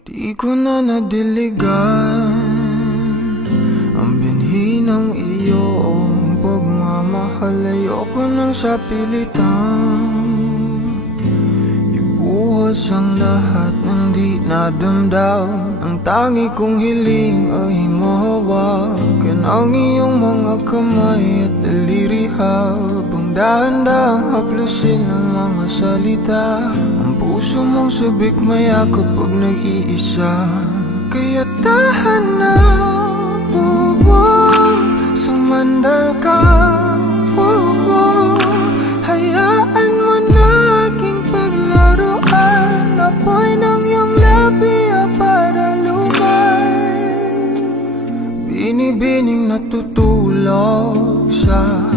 Di ko na nadiligan ang binhi ng iyong pagmamahal. Ayoko nang sa pilitan ibuhos ang lahat ng di nadamdam. Ang tangi kong hiling ay mahawakan ang iyong mga kamay at daliri, habang dahan-dahang haplusin ang mga salita. Ang puso mong sabik mayakap pag nag-iisa, kaya tahan na, sumandal ka, hayaan mo na aking paglaruan. Apoy ng iyong labi para lumay, binibining natutulog sa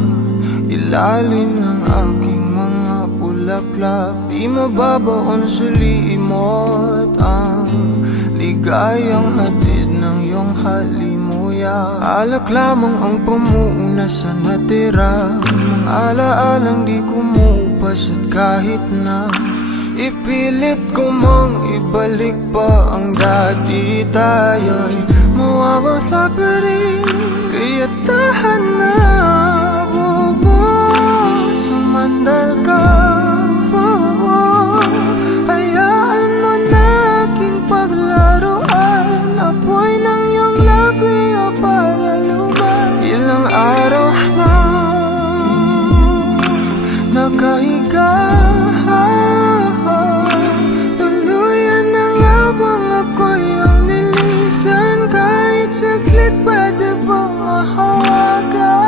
ilalim ng aking mga bulaklak. Di mababaon sa limot ang ligayang hatid ng iyong halimuyak. Alak lamang ang pamuuna sa natira, mga alaalang di kumupas. At kahit na ipilit ko mang ibalik pa ang dati, tayo'y mawawala pa rin. Kaya tahan na, sumandal ka, hayaan mo na aking paglaruan. Apoy ng iyong labi para lumay. Ilang araw na nakahiga, tuluyan ng habang ako'y ang nilisan. Kahit saglit pwede bang mahawagan?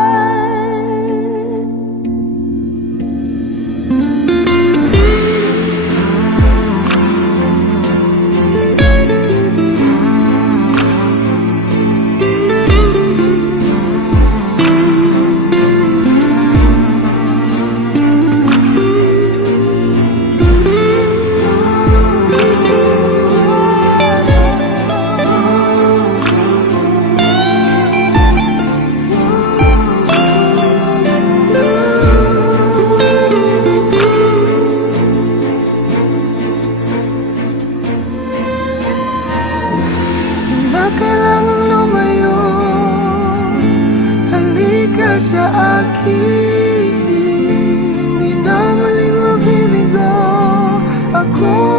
Kailangang lumayo, halika sa akin. Di na muling mabibigo ako.